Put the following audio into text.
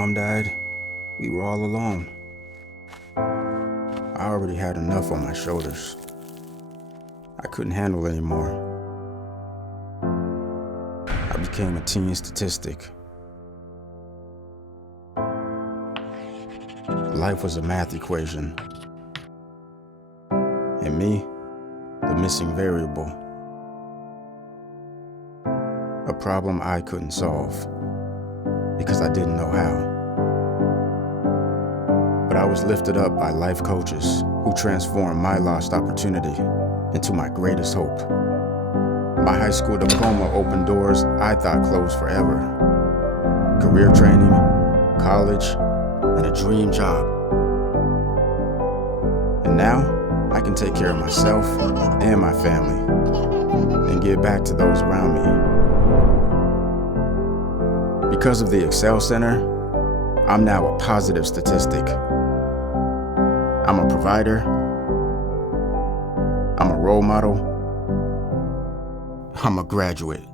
mom died, we were all alone. I already had enough on my shoulders. I couldn't handle it anymore. I became a teen statistic. Life was a math equation, and me, the missing variable. A problem I couldn't solve because I didn't know how. But I was lifted up by life coaches who transformed my lost opportunity into my greatest hope. My high school diploma opened doors I thought closed forever. Career training, college, and a dream job. And now, I can take care of myself and my family and give back to those around me. Because of the Excel Center, I'm now a positive statistic. I'm a provider. I'm a role model. I'm a graduate.